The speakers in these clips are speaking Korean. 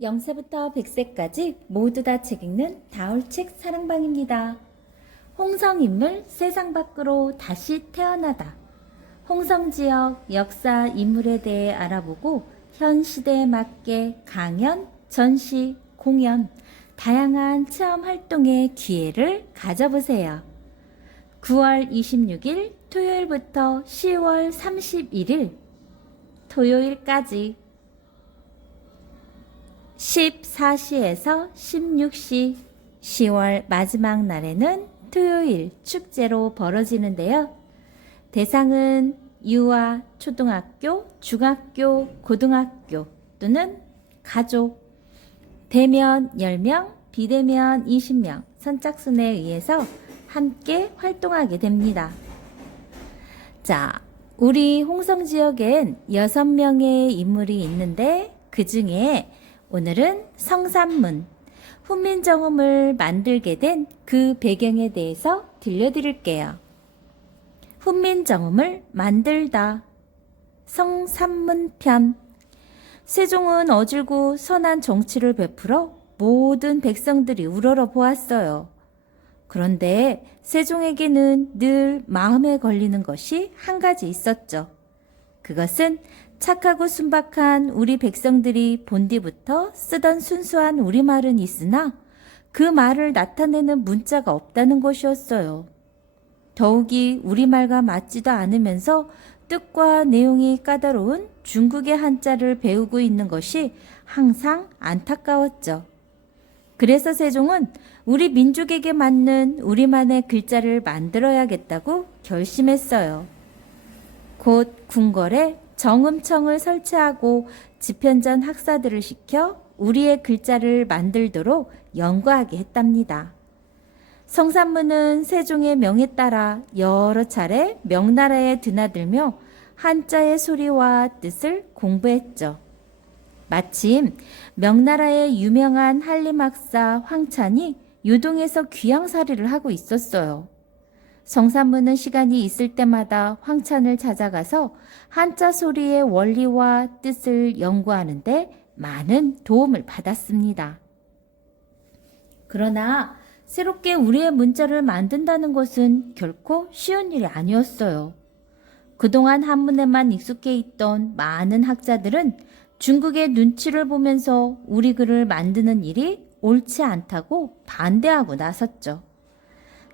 0세부터 100세까지 모두 다 책 읽는 다울책 사랑방입니다. 홍성인물 세상 밖으로 다시 태어나다. 홍성지역 역사 인물에 대해 알아보고 현 시대에 맞게 강연, 전시, 공연, 다양한 체험 활동의 기회를 가져보세요. 9월 26일 토요일부터 10월 31일 토요일까지 14시에서 16시 10월 마지막 날에는 토요일 축제로 벌어지는데요. 대상은 유아, 초등학교, 중학교, 고등학교 또는 가족, 대면 10명, 비대면 20명 선착순에 의해서 함께 활동하게 됩니다. 자, 우리 홍성 지역엔 6명의 인물이 있는데 그 중에 오늘은 성산문, 훈민정음을 만들게 된 그 배경에 대해서 들려드릴게요. 훈민정음을 만들다. 성산문편. 세종은 어질고 선한 정치를 베풀어 모든 백성들이 우러러 보았어요. 그런데 세종에게는 늘 마음에 걸리는 것이 한 가지 있었죠. 그것은 착하고 순박한 우리 백성들이 본디부터 쓰던 순수한 우리말은 있으나 그 말을 나타내는 문자가 없다는 것이었어요. 더욱이 우리말과 맞지도 않으면서 뜻과 내용이 까다로운 중국의 한자를 배우고 있는 것이 항상 안타까웠죠. 그래서 세종은 우리 민족에게 맞는 우리만의 글자를 만들어야겠다고 결심했어요. 곧 궁궐에 정음청을 설치하고 집현전 학사들을 시켜 우리의 글자를 만들도록 연구하게 했답니다. 성산문은 세종의 명에 따라 여러 차례 명나라에 드나들며 한자의 소리와 뜻을 공부했죠. 마침 명나라의 유명한 한림학사 황찬이 유동에서 귀향살이를 하고 있었어요. 성산문은 시간이 있을 때마다 황찬을 찾아가서 한자 소리의 원리와 뜻을 연구하는데 많은 도움을 받았습니다. 그러나 새롭게 우리의 문자를 만든다는 것은 결코 쉬운 일이 아니었어요. 그동안 한문에만 익숙해 있던 많은 학자들은 중국의 눈치를 보면서 우리 글을 만드는 일이 옳지 않다고 반대하고 나섰죠.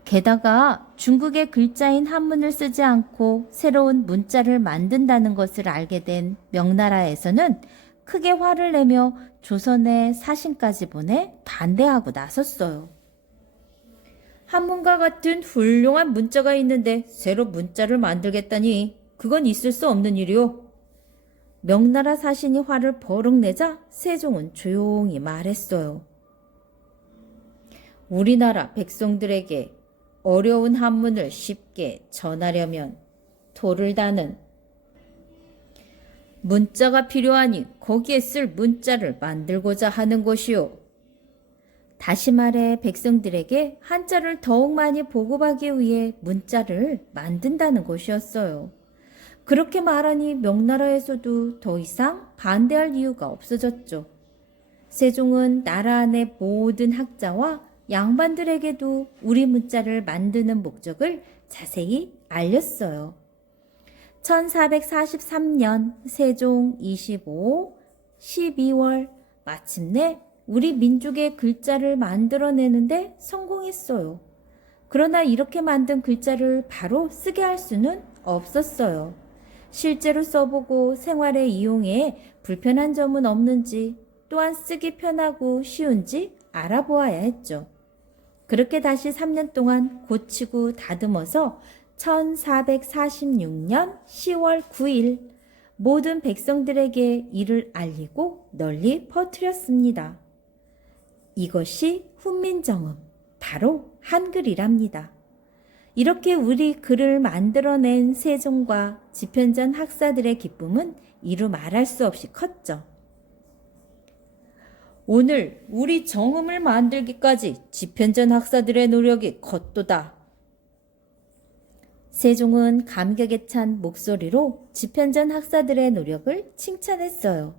게다가 중국의 글자인 한문을 쓰지 않고 새로운 문자를 만든다는 것을 알게 된 명나라에서는 크게 화를 내며 조선에 사신까지 보내 반대하고 나섰어요. 한문과 같은 훌륭한 문자가 있는데 새로 문자를 만들겠다니 그건 있을 수 없는 일이오. 명나라 사신이 화를 버럭 내자 세종은 조용히 말했어요. 우리나라 백성들에게 어려운 한문을 쉽게 전하려면 토를 다는 문자가 필요하니 거기에 쓸 문자를 만들고자 하는 것이요. 다시 말해 백성들에게 한자를 더욱 많이 보급하기 위해 문자를 만든다는 것이었어요. 그렇게 말하니 명나라에서도 더 이상 반대할 이유가 없어졌죠. 세종은 나라 안의 모든 학자와 양반들에게도 우리 문자를 만드는 목적을 자세히 알렸어요. 1443년 세종 25, 12월 마침내 우리 민족의 글자를 만들어내는데 성공했어요. 그러나 이렇게 만든 글자를 바로 쓰게 할 수는 없었어요. 실제로 써보고 생활에 이용해 불편한 점은 없는지 또한 쓰기 편하고 쉬운지 알아보아야 했죠. 그렇게 다시 3년 동안 고치고 다듬어서 1446년 10월 9일 모든 백성들에게 이를 알리고 널리 퍼뜨렸습니다. 이것이 훈민정음, 바로 한글이랍니다. 이렇게 우리 글을 만들어낸 세종과 집현전 학사들의 기쁨은 이루 말할 수 없이 컸죠. 오늘 우리 정음을 만들기까지 집현전 학사들의 노력이 컸도다. 세종은 감격에 찬 목소리로 집현전 학사들의 노력을 칭찬했어요.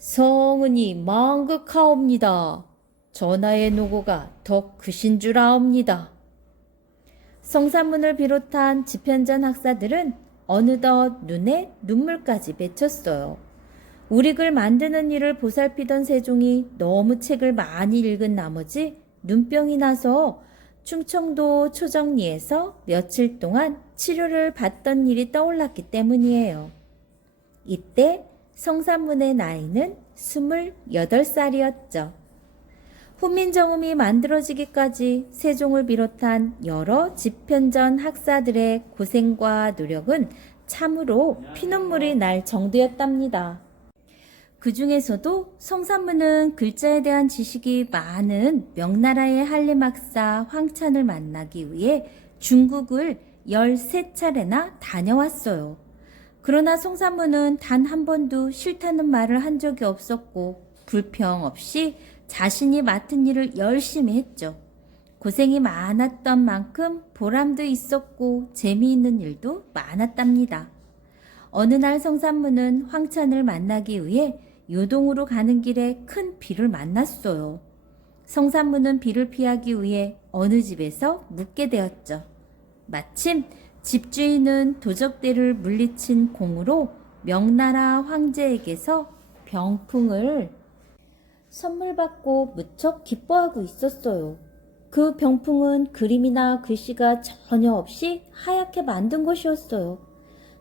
성은이 망극하옵니다. 전하의 노고가 더 크신 줄 아옵니다. 성산문을 비롯한 집현전 학사들은 어느덧 눈에 눈물까지 맺혔어요. 우리 글 만드는 일을 보살피던 세종이 너무 책을 많이 읽은 나머지 눈병이 나서 충청도 초정리에서 며칠 동안 치료를 받던 일이 떠올랐기 때문이에요. 이때 성산문의 나이는 28살이었죠. 훈민정음이 만들어지기까지 세종을 비롯한 여러 집현전 학사들의 고생과 노력은 참으로 피눈물이 날 정도였답니다. 그 중에서도 성산문은 글자에 대한 지식이 많은 명나라의 한림학사 황찬을 만나기 위해 중국을 13차례나 다녀왔어요. 그러나 성산문은 단 한 번도 싫다는 말을 한 적이 없었고 불평 없이 자신이 맡은 일을 열심히 했죠. 고생이 많았던 만큼 보람도 있었고 재미있는 일도 많았답니다. 어느 날 성산문은 황찬을 만나기 위해 요동으로 가는 길에 큰 비를 만났어요. 성산문은 비를 피하기 위해 어느 집에서 묵게 되었죠. 마침 집주인은 도적대를 물리친 공으로 명나라 황제에게서 병풍을 선물 받고 무척 기뻐하고 있었어요. 그 병풍은 그림이나 글씨가 전혀 없이 하얗게 만든 것이었어요.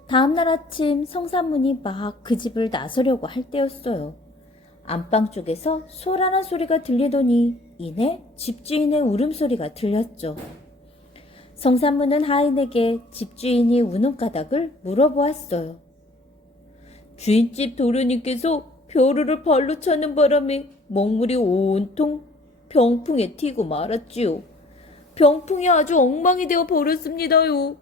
다음날 아침 성산문이 막 그 집을 나서려고 할 때였어요. 안방 쪽에서 소란한 소리가 들리더니 이내 집주인의 울음소리가 들렸죠. 성산문은 하인에게 집주인이 우는 까닭을 물어보았어요. 주인집 도련님께서 벼루를 발로 차는 바람에 먹물이 온통 병풍에 튀고 말았지요. 병풍이 아주 엉망이 되어 버렸습니다요.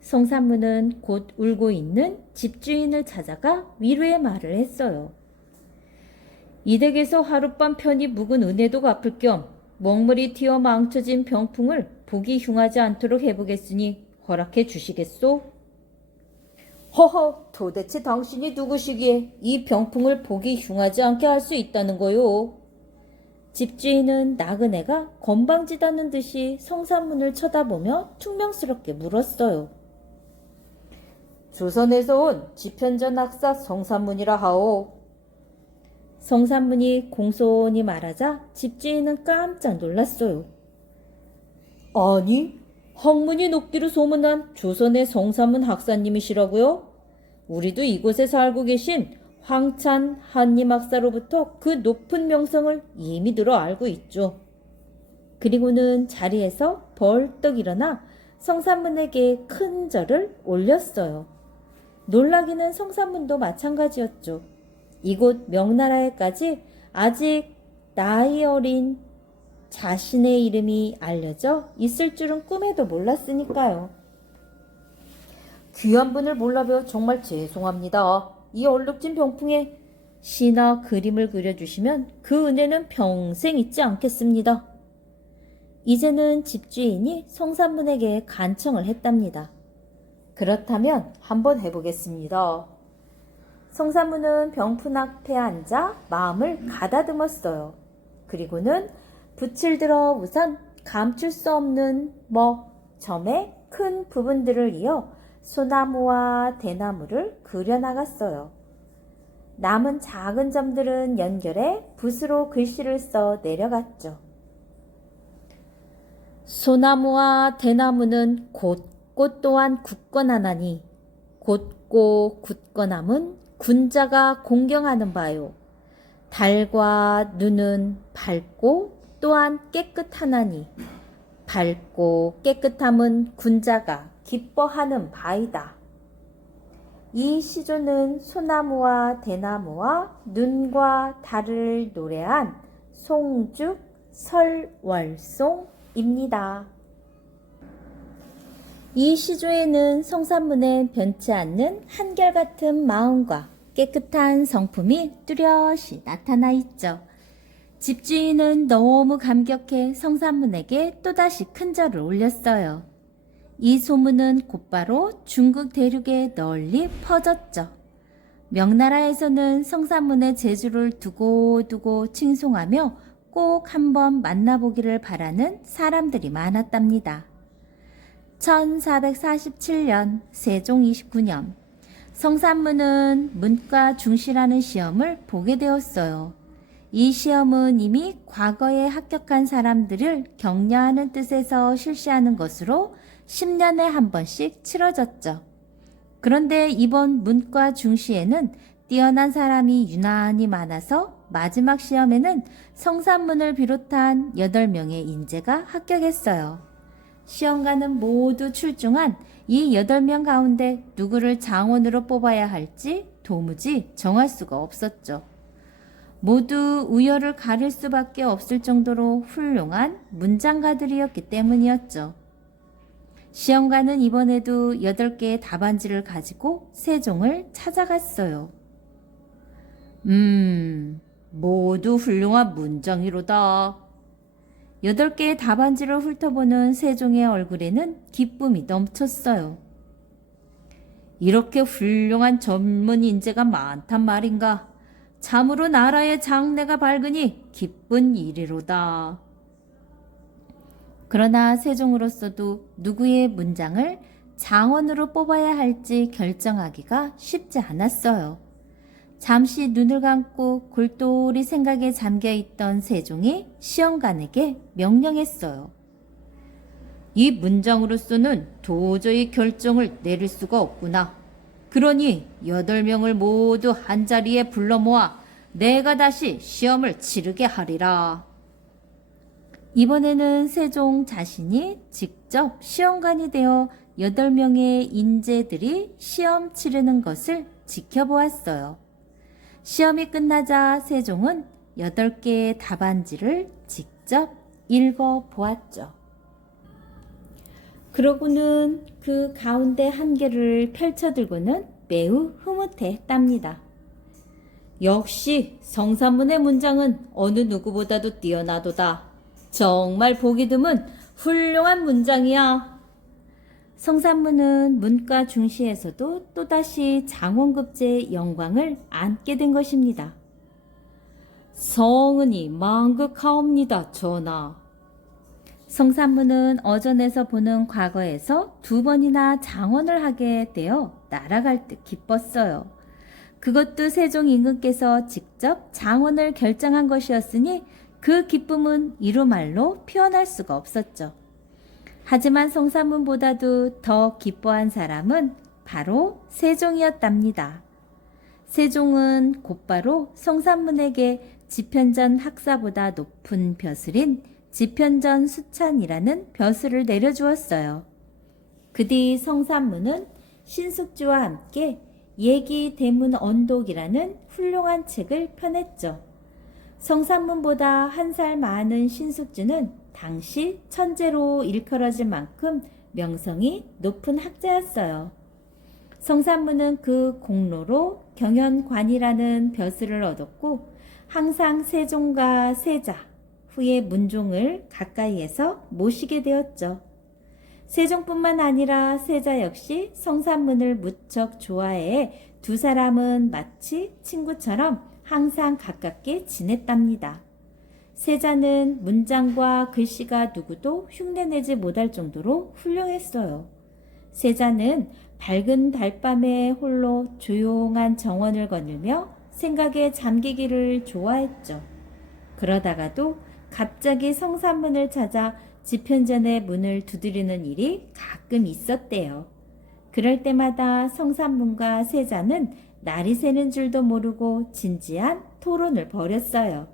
성산문은 곧 울고 있는 집주인을 찾아가 위로의 말을 했어요. 이 댁에서 하룻밤 편히 묵은 은혜도 갚을 겸 먹물이 튀어 망쳐진 병풍을 보기 흉하지 않도록 해보겠으니 허락해 주시겠소? 허허, 도대체 당신이 누구시기에 이 병풍을 보기 흉하지 않게 할 수 있다는 거요? 집주인은 나그네가 건방지다는 듯이 성산문을 쳐다보며 퉁명스럽게 물었어요. 조선에서 온 집현전 학사 성산문이라 하오. 성산문이 공손히 말하자 집주인은 깜짝 놀랐어요. 아니, 학문이 높기로 소문난 조선의 성산문 학사님이시라고요? 우리도 이곳에 살고 계신 황찬 한림학사로부터 그 높은 명성을 이미 들어 알고 있죠. 그리고는 자리에서 벌떡 일어나 성산문에게 큰 절을 올렸어요. 놀라기는 성산문도 마찬가지였죠. 이곳 명나라에까지 아직 나이 어린 자신의 이름이 알려져 있을 줄은 꿈에도 몰랐으니까요. 귀한 분을 몰라뵈어 정말 죄송합니다. 이 얼룩진 병풍에 시나 그림을 그려주시면 그 은혜는 평생 잊지 않겠습니다. 이제는 집주인이 성산문에게 간청을 했답니다. 그렇다면 한번 해보겠습니다. 성산문은 병풍 앞에 앉아 마음을 가다듬었어요. 그리고는 붓을 들어 우선 감출 수 없는 점의 큰 부분들을 이어 소나무와 대나무를 그려나갔어요. 남은 작은 점들은 연결해 붓으로 글씨를 써 내려갔죠. 소나무와 대나무는 곧고 또한 굳건하나니 곧고 굳건함은 군자가 공경하는 바요. 달과 눈은 밝고 또한 깨끗하나니 밝고 깨끗함은 군자가 기뻐하는 바이다. 이 시조는 소나무와 대나무와 눈과 달을 노래한 송죽 설월송입니다. 이 시조에는 성산문의 변치 않는 한결같은 마음과 깨끗한 성품이 뚜렷이 나타나 있죠. 집주인은 너무 감격해 성산문에게 또다시 큰 절을 올렸어요. 이 소문은 곧바로 중국 대륙에 널리 퍼졌죠. 명나라에서는 성산문의 재주를 두고두고 칭송하며 꼭 한번 만나보기를 바라는 사람들이 많았답니다. 1447년 세종 29년 성산문은 문과 중시라는 시험을 보게 되었어요. 이 시험은 이미 과거에 합격한 사람들을 격려하는 뜻에서 실시하는 것으로 10년에 한 번씩 치러졌죠. 그런데 이번 문과 중시에는 뛰어난 사람이 유난히 많아서 마지막 시험에는 성산문을 비롯한 8명의 인재가 합격했어요. 시험관은 모두 출중한 이 8명 가운데 누구를 장원으로 뽑아야 할지 도무지 정할 수가 없었죠. 모두 우열을 가릴 수밖에 없을 정도로 훌륭한 문장가들이었기 때문이었죠. 시험관은 이번에도 8개의 답안지를 가지고 세종을 찾아갔어요. 모두 훌륭한 문장이로다. 8개의 답안지를 훑어보는 세종의 얼굴에는 기쁨이 넘쳤어요. 이렇게 훌륭한 전문 인재가 많단 말인가. 참으로 나라의 장래가 밝으니 기쁜 일이로다. 그러나 세종으로서도 누구의 문장을 장원으로 뽑아야 할지 결정하기가 쉽지 않았어요. 잠시 눈을 감고 골똘히 생각에 잠겨있던 세종이 시험관에게 명령했어요. 이 문장으로서는 도저히 결정을 내릴 수가 없구나. 그러니 8명을 모두 한자리에 불러 모아 내가 다시 시험을 치르게 하리라. 이번에는 세종 자신이 직접 시험관이 되어 8명의 인재들이 시험 치르는 것을 지켜보았어요. 시험이 끝나자 세종은 8개의 답안지를 직접 읽어보았죠. 그러고는 그 가운데 한 개를 펼쳐들고는 매우 흐뭇해했답니다. 역시 성산문의 문장은 어느 누구보다도 뛰어나도다. 정말 보기 드문 훌륭한 문장이야. 성산문은 문과 중시에서도 또다시 장원급제의 영광을 안게 된 것입니다. 성은이 망극하옵니다, 전하. 성산문은 어전에서 보는 과거에서 2번이나 장원을 하게 되어 날아갈 듯 기뻤어요. 그것도 세종 임금께서 직접 장원을 결정한 것이었으니 그 기쁨은 이루 말로 표현할 수가 없었죠. 하지만 성산문보다도 더 기뻐한 사람은 바로 세종이었답니다. 세종은 곧바로 성산문에게 지편전 학사보다 높은 벼슬인 지편전 수찬이라는 벼슬을 내려주었어요. 그 뒤 성산문은 신숙주와 함께 예기대문 언독이라는 훌륭한 책을 펴냈죠. 성산문보다 1살 많은 신숙주는 당시 천재로 일컬어질 만큼 명성이 높은 학자였어요. 성산문은 그 공로로 경연관이라는 벼슬을 얻었고 항상 세종과 세자, 후에 문종을 가까이에서 모시게 되었죠. 세종뿐만 아니라 세자 역시 성산문을 무척 좋아해 두 사람은 마치 친구처럼 항상 가깝게 지냈답니다. 세자는 문장과 글씨가 누구도 흉내내지 못할 정도로 훌륭했어요. 세자는 밝은 달밤에 홀로 조용한 정원을 거닐며 생각에 잠기기를 좋아했죠. 그러다가도 갑자기 성산문을 찾아 지편전의 문을 두드리는 일이 가끔 있었대요. 그럴 때마다 성산문과 세자는 날이 새는 줄도 모르고 진지한 토론을 벌였어요.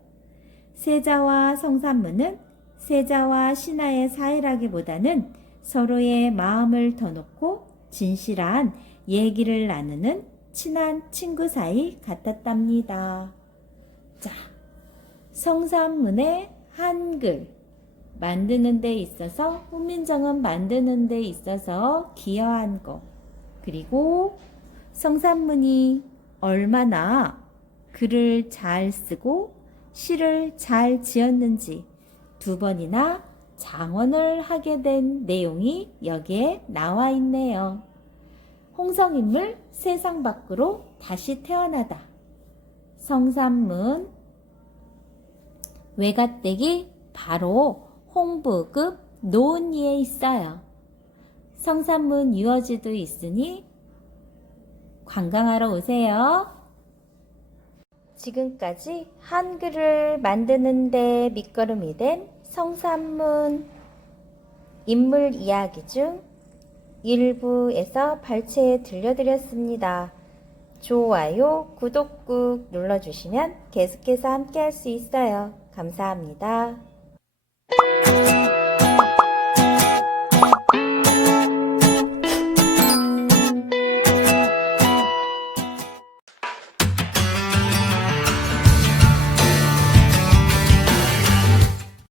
세자와 성산문은 세자와 신하의 사이라기보다는 서로의 마음을 터놓고 진실한 얘기를 나누는 친한 친구 사이 같았답니다. 자, 성산문의 한글 만드는 데 있어서 훈민정음 만드는 데 있어서 기여한 것, 그리고 성산문이 얼마나 글을 잘 쓰고 시를 잘 지었는지 2번이나 장원을 하게 된 내용이 여기에 나와 있네요. 홍성인물 세상 밖으로 다시 태어나다. 성산문 외가댁이 바로 홍부급 노은리에 있어요. 성산문 유어지도 있으니 관광하러 오세요. 지금까지 한글을 만드는데 밑거름이 된 성산문 인물 이야기 중 일부에서 발췌해 들려드렸습니다. 좋아요, 구독 꾹 눌러주시면 계속해서 함께 할 수 있어요. 감사합니다.